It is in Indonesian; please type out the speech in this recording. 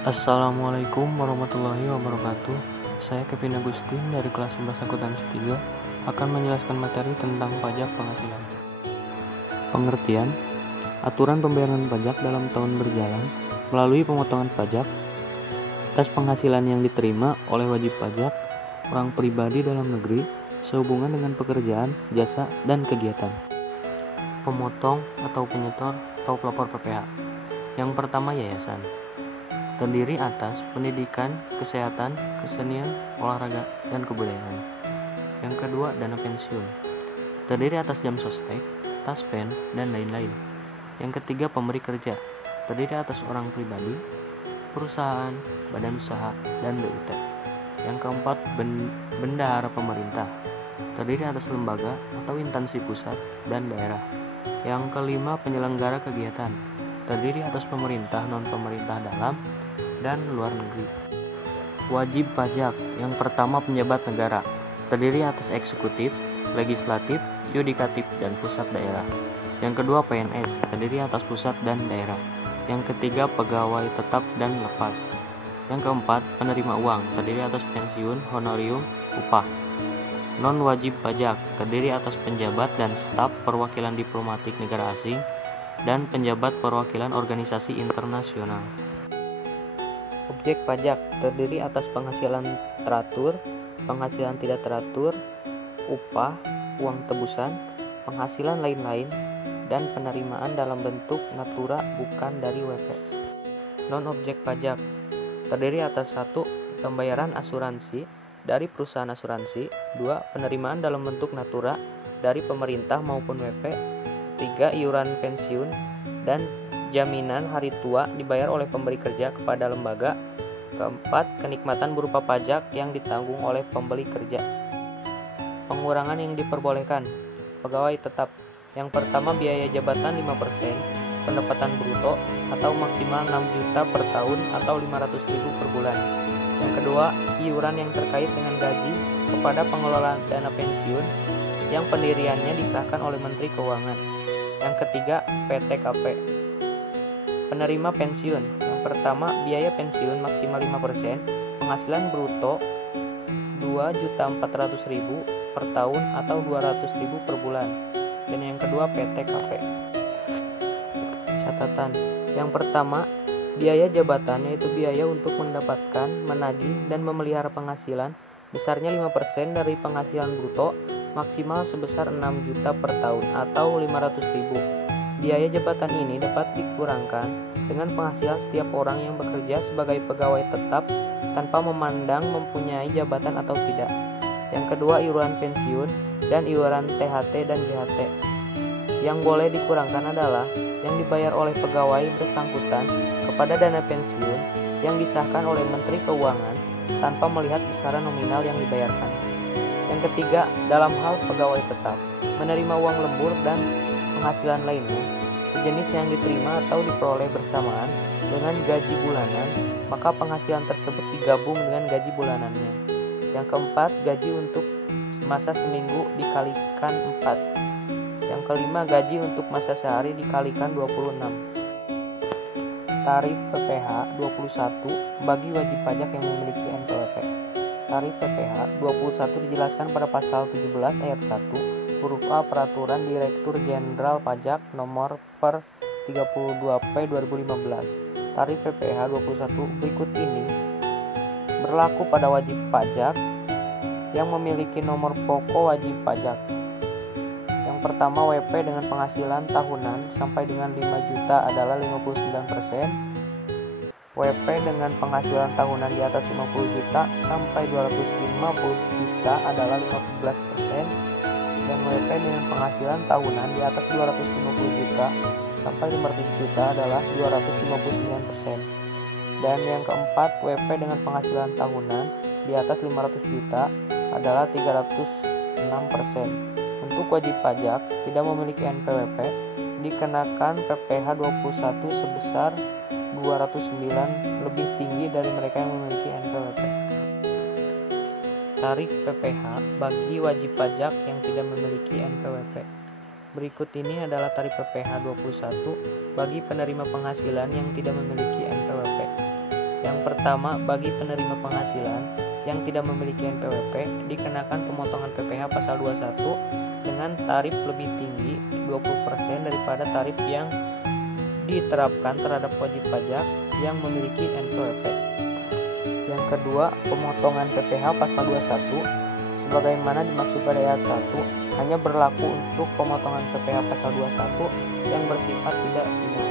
Assalamualaikum warahmatullahi wabarakatuh. Saya Kevin Agustin dari kelas 11 akuntansi 3 akan menjelaskan materi tentang pajak penghasilan. Pengertian: aturan pembayaran pajak dalam tahun berjalan melalui pemotongan pajak atas penghasilan yang diterima oleh wajib pajak orang pribadi dalam negeri sehubungan dengan pekerjaan, jasa, dan kegiatan. Pemotong atau penyetor atau pelopor PPh. Yang pertama, yayasan. Terdiri atas pendidikan, kesehatan, kesenian, olahraga, dan kebudayaan. Yang kedua, dana pensiun. Terdiri atas jam sostek, taspen, dan lain-lain. Yang ketiga, pemberi kerja. Terdiri atas orang pribadi, perusahaan, badan usaha, dan BUT. Yang keempat, bendahara pemerintah. Terdiri atas lembaga atau instansi pusat dan daerah. Yang kelima, penyelenggara kegiatan. Terdiri atas pemerintah, non-pemerintah dalam dan luar negeri. Wajib pajak. Yang pertama, penjabat negara. Terdiri atas eksekutif, legislatif, yudikatif, dan pusat daerah. Yang kedua, PNS. Terdiri atas pusat dan daerah. Yang ketiga, pegawai tetap dan lepas. Yang keempat, penerima uang. Terdiri atas pensiun, honorium, upah. Non-wajib pajak. Terdiri atas penjabat dan staf perwakilan diplomatik negara asing dan penjabat perwakilan organisasi internasional. Objek pajak terdiri atas penghasilan teratur, penghasilan tidak teratur, upah, uang tebusan, penghasilan lain-lain, dan penerimaan dalam bentuk natura bukan dari WP. Non-objek pajak terdiri atas 1. Pembayaran asuransi dari perusahaan asuransi, 2. Penerimaan dalam bentuk natura dari pemerintah maupun WP, 3. Iuran pensiun dan jaminan hari tua dibayar oleh pemberi kerja kepada lembaga, 4. Kenikmatan berupa pajak yang ditanggung oleh pembeli kerja. Pengurangan yang diperbolehkan. Pegawai tetap. Yang pertama, biaya jabatan 5% pendapatan bruto atau maksimal 6 juta per tahun atau 500.000 per bulan. Yang kedua, iuran yang terkait dengan gaji kepada pengelola dana pensiun yang pendiriannya disahkan oleh Menteri Keuangan. Yang ketiga, PTKP. Penerima pensiun. Yang pertama, biaya pensiun maksimal 5%, penghasilan bruto 2.400.000 per tahun atau 200.000 per bulan. Dan yang kedua, PTKP. Catatan. Yang pertama, biaya jabatan yaitu biaya untuk mendapatkan, menagih, dan memelihara penghasilan besarnya 5% dari penghasilan bruto maksimal sebesar 6 juta per tahun atau 500.000. Biaya jabatan ini dapat dikurangkan dengan penghasilan setiap orang yang bekerja sebagai pegawai tetap tanpa memandang mempunyai jabatan atau tidak. Yang kedua, iuran pensiun dan iuran THT dan JHT. Yang boleh dikurangkan adalah yang dibayar oleh pegawai bersangkutan kepada dana pensiun yang disahkan oleh Menteri Keuangan tanpa melihat besaran nominal yang dibayarkan. Yang ketiga, dalam hal pegawai tetap, menerima uang lembur dan penghasilan lainnya sejenis yang diterima atau diperoleh bersamaan dengan gaji bulanan, maka penghasilan tersebut digabung dengan gaji bulanannya. Yang keempat, gaji untuk masa seminggu dikalikan 4. Yang kelima, gaji untuk masa sehari dikalikan 26. Tarif PPh 21 bagi wajib pajak yang memiliki NPWP. Tarif PPh 21 dijelaskan pada pasal 17 ayat 1 berupa Peraturan Direktur Jenderal Pajak Nomor per 32P 2015. Tarif PPh 21 berikut ini berlaku pada wajib pajak yang memiliki nomor pokok wajib pajak. Yang pertama, WP dengan penghasilan tahunan sampai dengan 5 juta adalah 59%. WP dengan penghasilan tahunan di atas 50 juta sampai 250 juta adalah 15%. Dan WP dengan penghasilan tahunan di atas 250 juta sampai 500 juta adalah 259%. Dan yang keempat, WP dengan penghasilan tahunan di atas 500 juta adalah 306%. Untuk wajib pajak tidak memiliki NPWP dikenakan PPh 21 sebesar 209 lebih tinggi dari mereka yang memiliki NPWP. Tarif PPh bagi wajib pajak yang tidak memiliki NPWP. Berikut ini adalah tarif PPh 21 bagi penerima penghasilan yang tidak memiliki NPWP. Yang pertama, bagi penerima penghasilan yang tidak memiliki NPWP dikenakan pemotongan PPh pasal 21 dengan tarif lebih tinggi 20% daripada tarif yang diterapkan terhadap wajib pajak yang memiliki NPWP. Yang kedua, pemotongan PPh pasal 21 sebagaimana dimaksud pada ayat 1 hanya berlaku untuk pemotongan PPh pasal 21 yang bersifat tidak final.